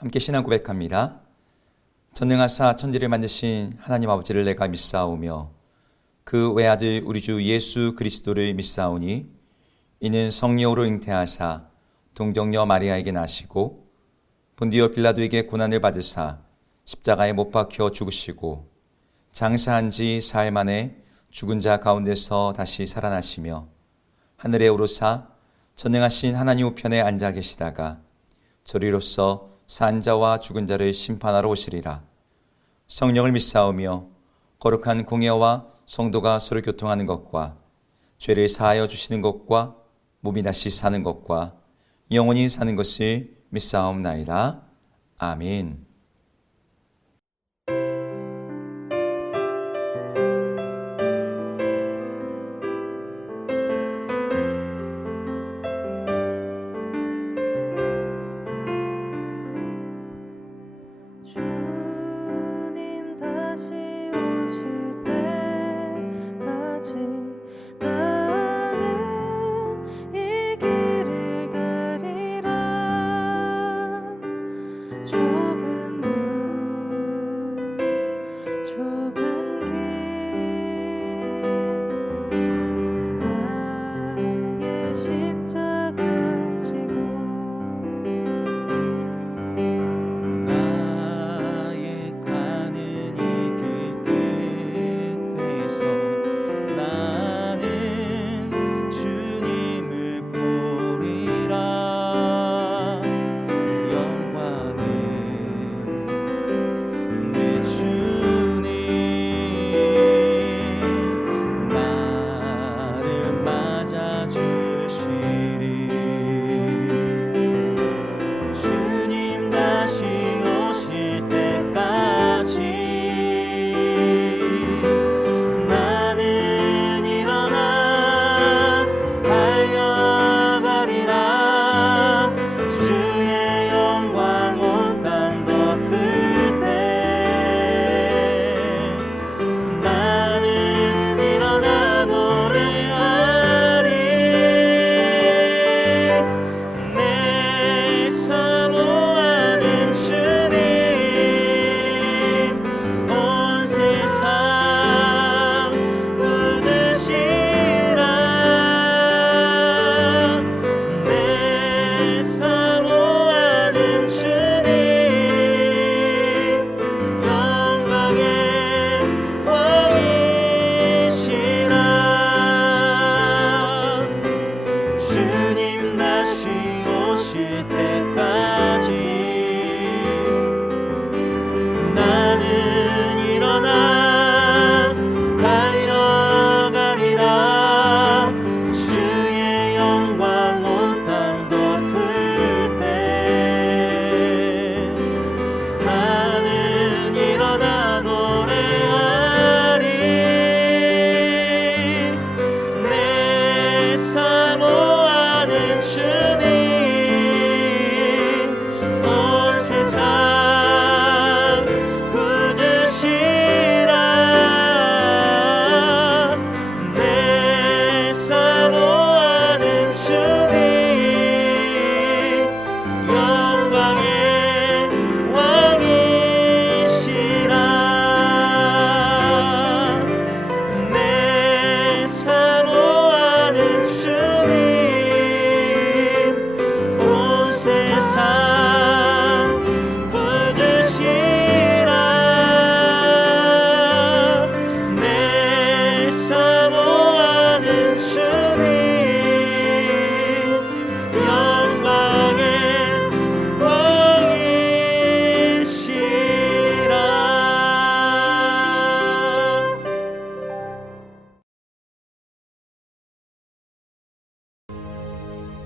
함께 신앙 고백합니다. 전능하사 천지를 만드신 하나님 아버지를 내가 믿사오며 그 외아들 우리 주 예수 그리스도를 믿사오니 이는 성령으로 잉태하사 동정녀 마리아에게 나시고 본디오 빌라도에게 고난을 받으사 십자가에 못 박혀 죽으시고 장사한 지 사흘 만에 죽은 자 가운데서 다시 살아나시며 하늘에 오르사 전능하신 하나님 우편에 앉아 계시다가 저리로서 산 자와 죽은 자를 심판하러 오시리라. 성령을 믿사오며 거룩한 공예와 성도가 서로 교통하는 것과 죄를 사하여 주시는 것과 몸이 다시 사는 것과 영원히 사는 것을 믿사옵나이다. 아멘. 주님 다시 오실 때까지 나는 이 길을 가리라. 좁은 문 좁은 길 나의 십자가 지고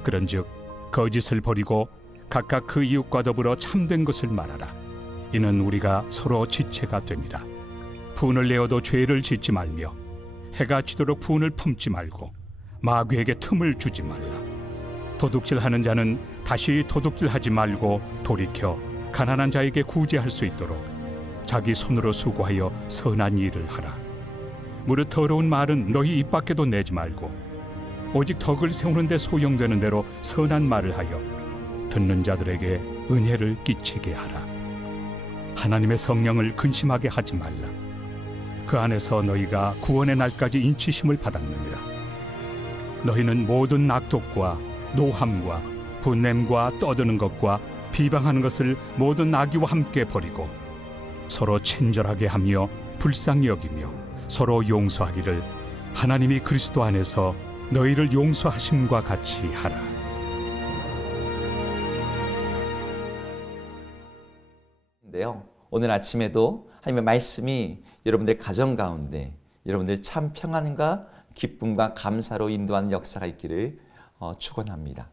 그런즉 거짓을 버리고 각각 그 이웃과 더불어 참된 것을 말하라. 이는 우리가 서로 지체가 됨이라. 분을 내어도 죄를 짓지 말며 해가 지도록 분을 품지 말고 마귀에게 틈을 주지 말라. 도둑질하는 자는 다시 도둑질하지 말고 돌이켜 가난한 자에게 구제할 수 있도록 자기 손으로 수고하여 선한 일을 하라. 무릇 더러운 말은 너희 입 밖에도 내지 말고 오직 덕을 세우는 데 소용되는 대로 선한 말을 하여 듣는 자들에게 은혜를 끼치게 하라. 하나님의 성령을 근심하게 하지 말라. 그 안에서 너희가 구원의 날까지 인치심을 받았느니라. 너희는 모든 악독과 노함과 분냄과 떠드는 것과 비방하는 것을 모든 악의와 함께 버리고 서로 친절하게 하며 불쌍히 여기며 서로 용서하기를 하나님이 그리스도 안에서 너희를 용서하심과 같이 하라. 인데요. 오늘 아침에도 하나님의 말씀이 여러분들 가정 가운데 여러분들 참 평안과 기쁨과 감사로 인도하는 역사가 있기를 축원합니다.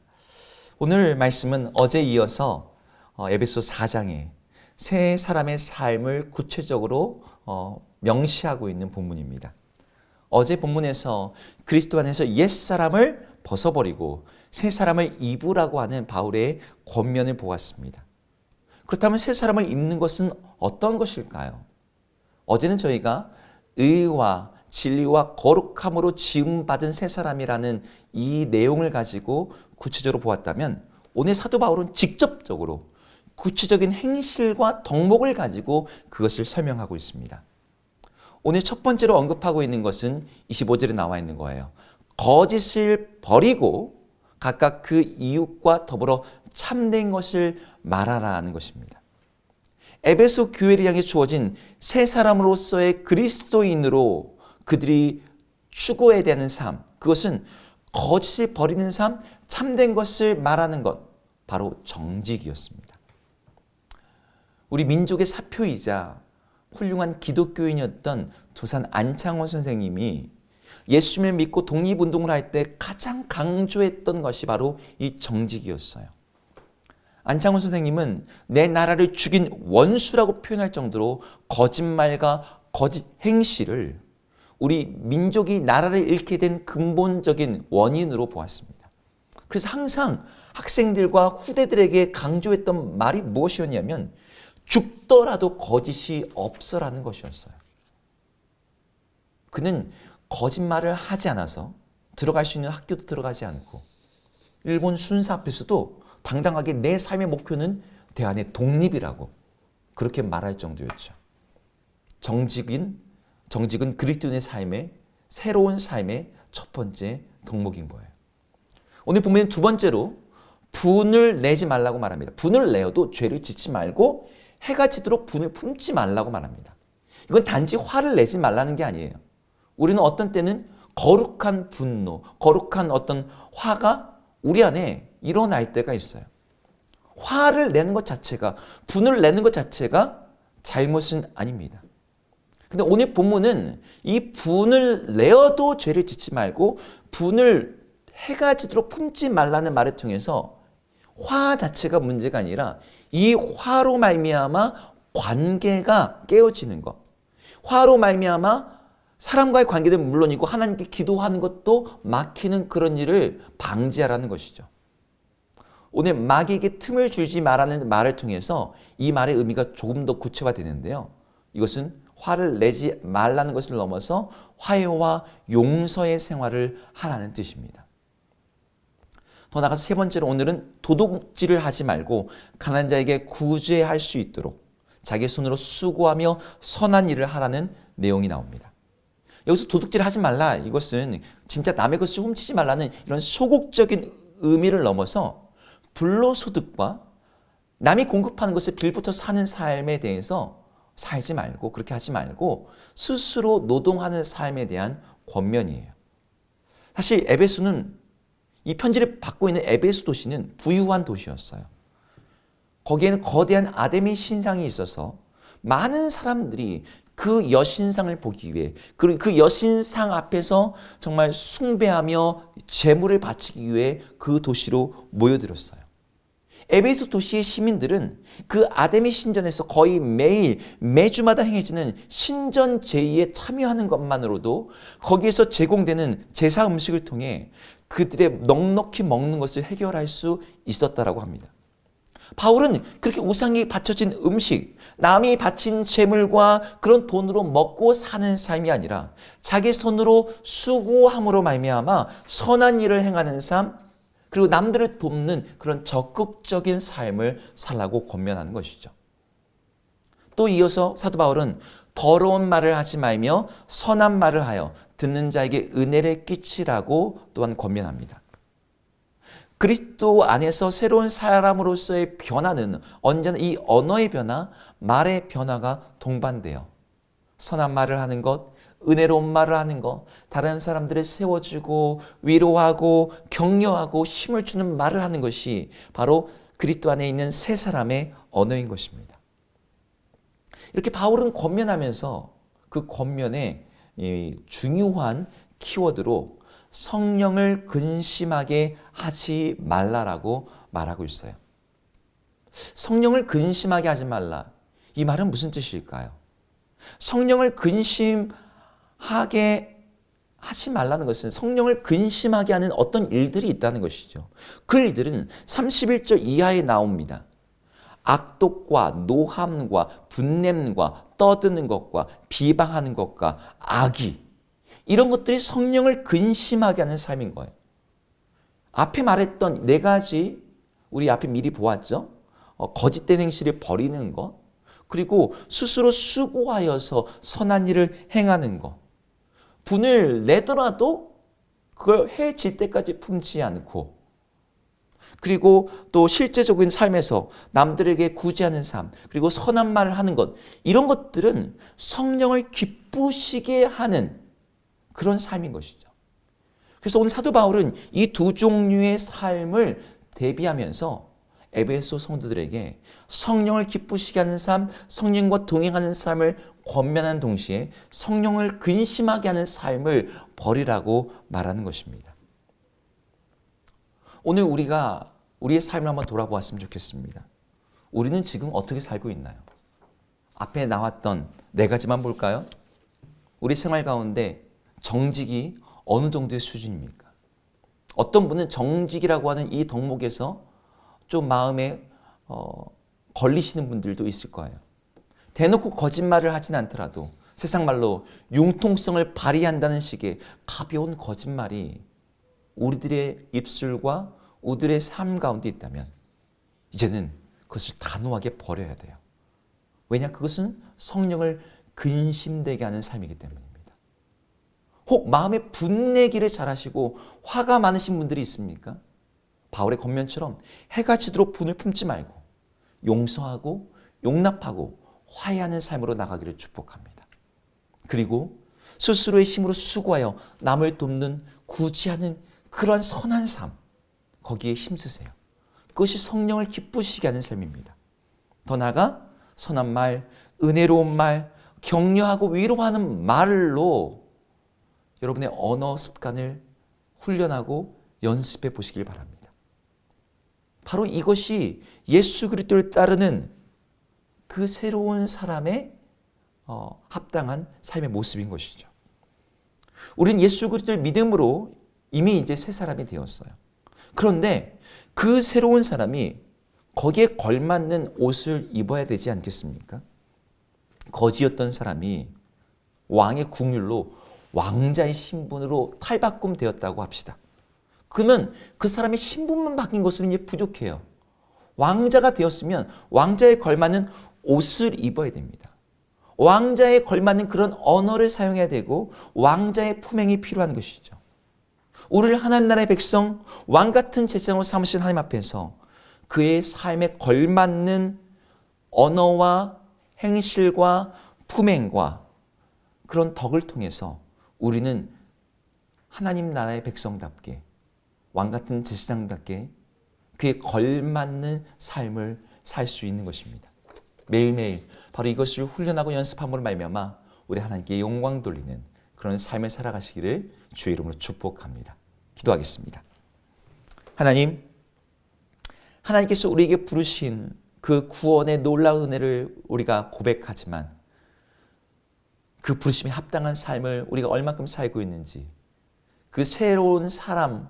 오늘 말씀은 어제 이어서 에베소 4장에 새 사람의 삶을 구체적으로 명시하고 있는 본문입니다. 어제 본문에서 그리스도 안에서 옛사람을 벗어버리고 새 사람을 입으라고 하는 바울의 권면을 보았습니다. 그렇다면 새 사람을 입는 것은 어떤 것일까요? 어제는 저희가 의와 진리와 거룩함으로 지음받은 새 사람이라는 이 내용을 가지고 구체적으로 보았다면 오늘 사도 바울은 직접적으로 구체적인 행실과 덕목을 가지고 그것을 설명하고 있습니다. 오늘 첫 번째로 언급하고 있는 것은 25절에 나와 있는 거예요. 거짓을 버리고 각각 그 이웃과 더불어 참된 것을 말하라는 것입니다. 에베소 교회를 향해 주어진 새 사람으로서의 그리스도인으로 그들이 추구해야 되는 삶, 그것은 거짓을 버리는 삶, 참된 것을 말하는 것, 바로 정직이었습니다. 우리 민족의 사표이자 훌륭한 기독교인이었던 도산 안창호 선생님이 예수님을 믿고 독립운동을 할 때 가장 강조했던 것이 바로 이 정직이었어요. 안창호 선생님은 내 나라를 죽인 원수라고 표현할 정도로 거짓말과 거짓 행실을 우리 민족이 나라를 잃게 된 근본적인 원인으로 보았습니다. 그래서 항상 학생들과 후대들에게 강조했던 말이 무엇이었냐면 죽더라도 거짓이 없어라는 것이었어요. 그는 거짓말을 하지 않아서 들어갈 수 있는 학교도 들어가지 않고 일본 순사 앞에서도 당당하게 내 삶의 목표는 대한의 독립이라고 그렇게 말할 정도였죠. 정직은 그리스도인의 삶의 새로운 삶의 첫 번째 덕목인 거예요. 오늘 보면 두 번째로 분을 내지 말라고 말합니다. 분을 내어도 죄를 짓지 말고 해가 지도록 분을 품지 말라고 말합니다. 이건 단지 화를 내지 말라는 게 아니에요. 우리는 어떤 때는 거룩한 분노, 거룩한 어떤 화가 우리 안에 일어날 때가 있어요. 화를 내는 것 자체가, 분을 내는 것 자체가 잘못은 아닙니다. 근데 오늘 본문은 이 분을 내어도 죄를 짓지 말고 분을 해가 지도록 품지 말라는 말을 통해서 화 자체가 문제가 아니라 이 화로 말미암아 관계가 깨어지는 것, 화로 말미암아 사람과의 관계는 물론이고 하나님께 기도하는 것도 막히는 그런 일을 방지하라는 것이죠. 오늘 마귀에게 틈을 주지 말라는 말을 통해서 이 말의 의미가 조금 더 구체화되는데요. 이것은 화를 내지 말라는 것을 넘어서 화해와 용서의 생활을 하라는 뜻입니다. 더 나아가서 세 번째로 오늘은 도둑질을 하지 말고 가난한 자에게 구제할 수 있도록 자기 손으로 수고하며 선한 일을 하라는 내용이 나옵니다. 여기서 도둑질 하지 말라, 이것은 진짜 남의 것을 훔치지 말라는 이런 소극적인 의미를 넘어서 불로소득과 남이 공급하는 것을 빌붙어 사는 삶에 대해서 살지 말고, 그렇게 하지 말고 스스로 노동하는 삶에 대한 권면이에요. 사실 에베소는, 이 편지를 받고 있는 에베소 도시는 부유한 도시였어요. 거기에는 거대한 아데미 신상이 있어서 많은 사람들이 그 여신상을 보기 위해, 그리고 그 여신상 앞에서 정말 숭배하며 제물을 바치기 위해 그 도시로 모여들었어요. 에베소 도시의 시민들은 그 아데미 신전에서 거의 매주마다 행해지는 신전 제의에 참여하는 것만으로도 거기에서 제공되는 제사 음식을 통해 그들의 넉넉히 먹는 것을 해결할 수 있었다라고 합니다. 바울은 그렇게 우상이 바쳐진 음식, 남이 바친 재물과 그런 돈으로 먹고 사는 삶이 아니라 자기 손으로 수고함으로 말미암아 선한 일을 행하는 삶, 그리고 남들을 돕는 그런 적극적인 삶을 살라고 권면하는 것이죠. 또 이어서 사도 바울은 더러운 말을 하지 말며 선한 말을 하여 듣는 자에게 은혜를 끼치라고 또한 권면합니다. 그리스도 안에서 새로운 사람으로서의 변화는 언제나 이 언어의 변화, 말의 변화가 동반돼요. 선한 말을 하는 것, 은혜로운 말을 하는 것, 다른 사람들을 세워주고 위로하고 격려하고 힘을 주는 말을 하는 것이 바로 그리스도 안에 있는 새 사람의 언어인 것입니다. 이렇게 바울은 권면하면서 그 권면에 중요한 키워드로 성령을 근심하게 하지 말라라고 말하고 있어요. 성령을 근심하게 하지 말라. 이 말은 무슨 뜻일까요? 성령을 근심하게 하지 말라는 것은 성령을 근심하게 하는 어떤 일들이 있다는 것이죠. 그 일들은 31절 이하에 나옵니다. 악독과 노함과 분냄과 떠드는 것과 비방하는 것과 악의, 이런 것들이 성령을 근심하게 하는 삶인 거예요. 앞에 말했던 네 가지 우리 앞에 미리 보았죠. 거짓된 행실을 버리는 것, 그리고 스스로 수고하여서 선한 일을 행하는 것, 분을 내더라도 그걸 해질 때까지 품지 않고, 그리고 또 실제적인 삶에서 남들에게 구제하는 삶, 그리고 선한 말을 하는 것, 이런 것들은 성령을 기쁘시게 하는 그런 삶인 것이죠. 그래서 오늘 사도 바울은 이 두 종류의 삶을 대비하면서 에베소 성도들에게 성령을 기쁘시게 하는 삶, 성령과 동행하는 삶을 권면하는 동시에 성령을 근심하게 하는 삶을 버리라고 말하는 것입니다. 오늘 우리가 우리의 삶을 한번 돌아보았으면 좋겠습니다. 우리는 지금 어떻게 살고 있나요? 앞에 나왔던 네 가지만 볼까요? 우리 생활 가운데 정직이 어느 정도의 수준입니까? 어떤 분은 정직이라고 하는 이 덕목에서 좀 마음에 걸리시는 분들도 있을 거예요. 대놓고 거짓말을 하진 않더라도 세상 말로 융통성을 발휘한다는 식의 가벼운 거짓말이 우리들의 입술과 우리들의 삶 가운데 있다면 이제는 그것을 단호하게 버려야 돼요. 왜냐? 그것은 성령을 근심되게 하는 삶이기 때문입니다. 혹 마음에 분내기를 잘하시고 화가 많으신 분들이 있습니까? 바울의 권면처럼 해가 지도록 분을 품지 말고 용서하고 용납하고 화해하는 삶으로 나가기를 축복합니다. 그리고 스스로의 힘으로 수고하여 남을 돕는 구제하는 그러한 선한 삶, 거기에 힘쓰세요. 그것이 성령을 기쁘시게 하는 삶입니다. 더 나아가 선한 말, 은혜로운 말, 격려하고 위로하는 말로 여러분의 언어 습관을 훈련하고 연습해 보시길 바랍니다. 바로 이것이 예수 그리스도를 따르는 그 새로운 사람의 합당한 삶의 모습인 것이죠. 우리는 예수 그리스도를 믿음으로 이미 이제 새 사람이 되었어요. 그런데 그 새로운 사람이 거기에 걸맞는 옷을 입어야 되지 않겠습니까? 거지였던 사람이 왕의 국률로 왕자의 신분으로 탈바꿈되었다고 합시다. 그러면 그 사람의 신분만 바뀐 것으로 이제 부족해요. 왕자가 되었으면 왕자에 걸맞는 옷을 입어야 됩니다. 왕자에 걸맞는 그런 언어를 사용해야 되고 왕자의 품행이 필요한 것이죠. 우리를 하나님 나라의 백성, 왕 같은 제사장으로 삼으신 하나님 앞에서 그의 삶에 걸맞는 언어와 행실과 품행과 그런 덕을 통해서 우리는 하나님 나라의 백성답게 왕 같은 제사장답게 그에 걸맞는 삶을 살 수 있는 것입니다. 매일매일 바로 이것을 훈련하고 연습함으로 말미암아 우리 하나님께 영광 돌리는 그런 삶을 살아가시기를 주의 이름으로 축복합니다. 기도하겠습니다. 하나님, 하나님께서 우리에게 부르신 그 구원의 놀라운 은혜를 우리가 고백하지만 그 부르심에 합당한 삶을 우리가 얼마큼 살고 있는지, 그 새로운 사람,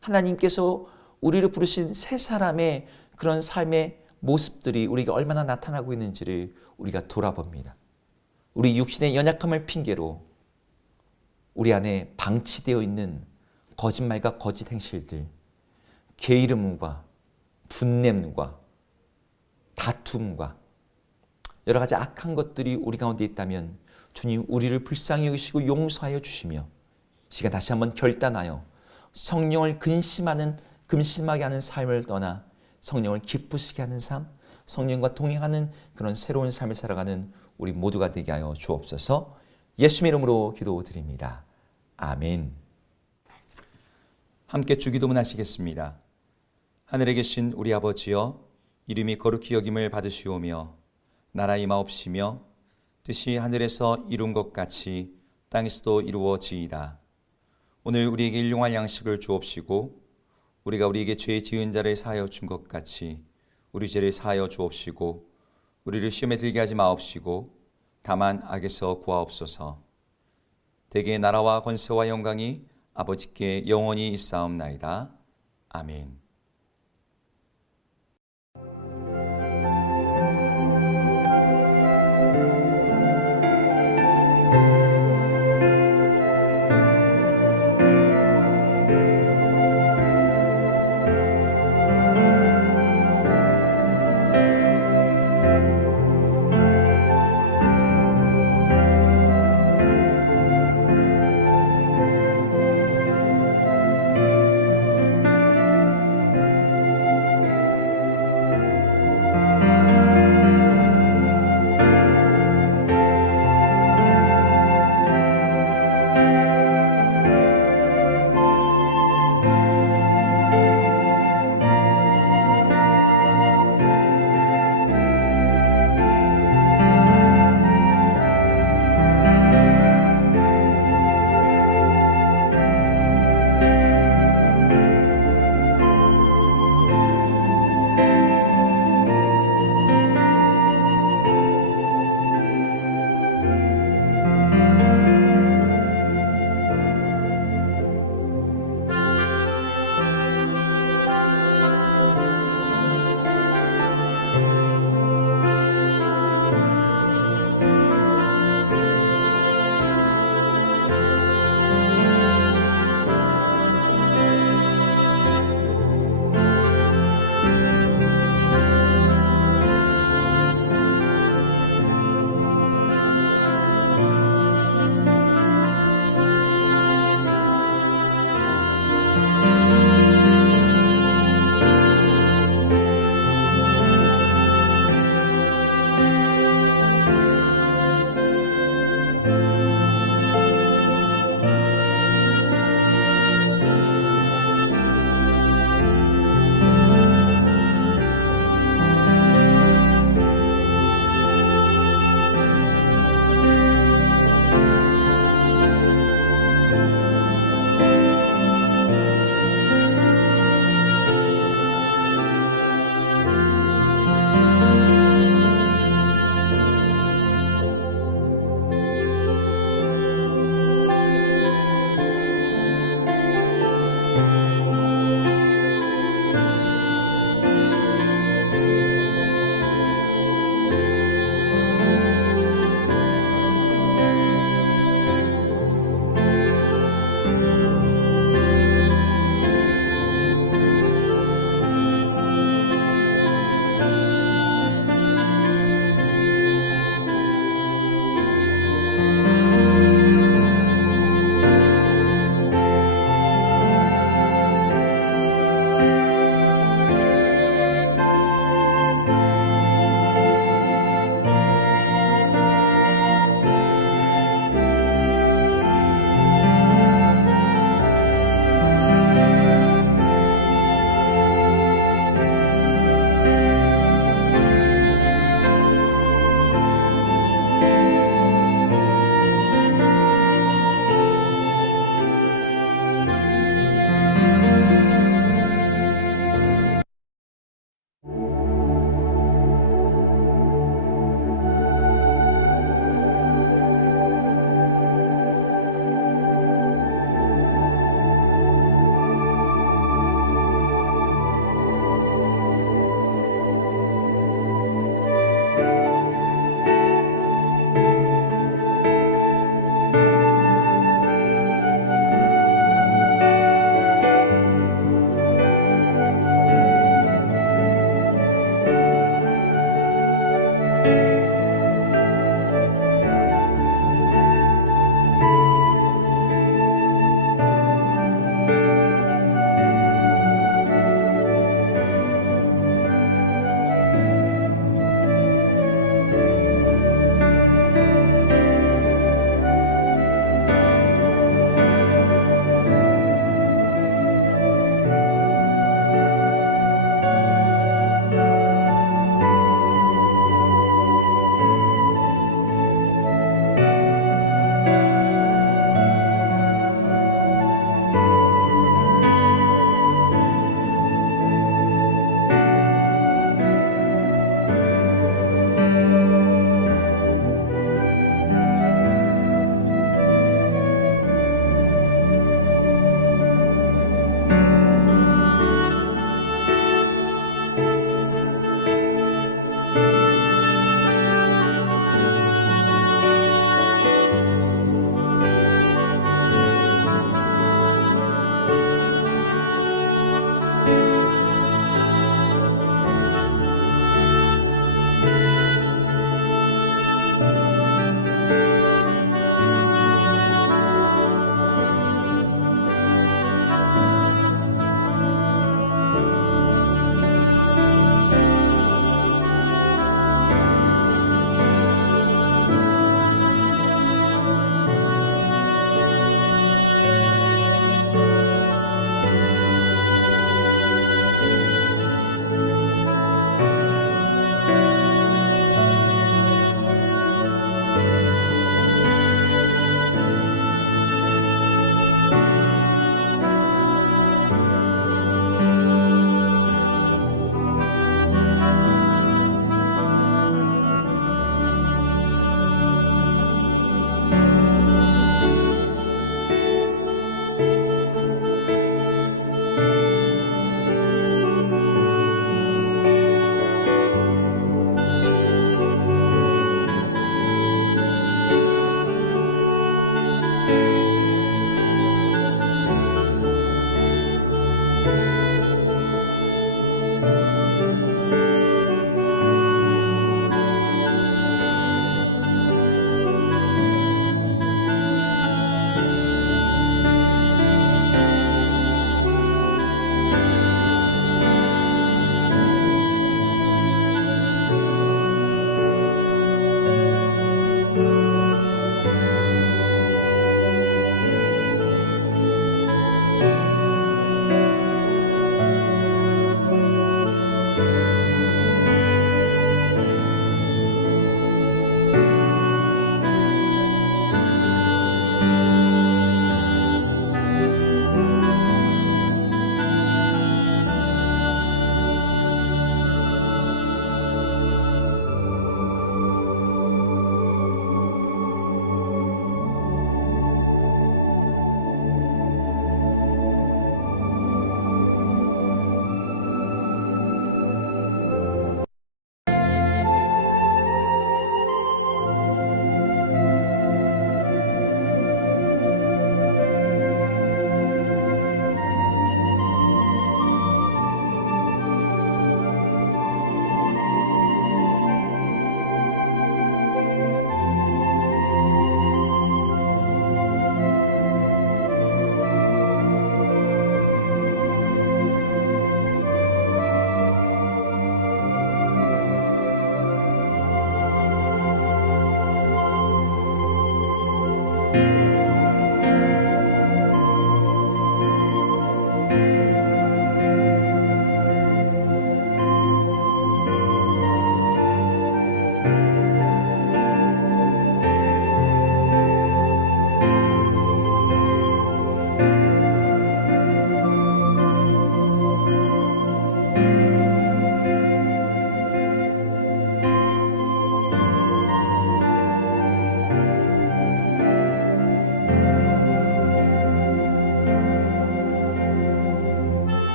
하나님께서 우리를 부르신 새 사람의 그런 삶의 모습들이 우리가 얼마나 나타나고 있는지를 우리가 돌아봅니다. 우리 육신의 연약함을 핑계로 우리 안에 방치되어 있는 거짓말과 거짓 행실들, 게으름과 분냄과 다툼과 여러 가지 악한 것들이 우리 가운데 있다면 주님 우리를 불쌍히 여기시고 용서하여 주시며 시간 다시 한번 결단하여 성령을 근심하게 하는 삶을 떠나 성령을 기쁘시게 하는 삶, 성령과 동행하는 그런 새로운 삶을 살아가는 우리 모두가 되게 하여 주옵소서. 예수님의 이름으로 기도드립니다. 아멘. 함께 주기도문 하시겠습니다. 하늘에 계신 우리 아버지여, 이름이 거룩히 여김을 받으시오며 나라 임하옵시며 뜻이 하늘에서 이룬 것 같이 땅에서도 이루어지이다. 오늘 우리에게 일용할 양식을 주옵시고 우리가 우리에게 죄 지은 자를 사하여 준 것 같이 우리 죄를 사하여 주옵시고 우리를 시험에 들게 하지 마옵시고 다만 악에서 구하옵소서. 대개 나라와 권세와 영광이 아버지께 영원히 있사옵나이다. 아멘.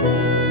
주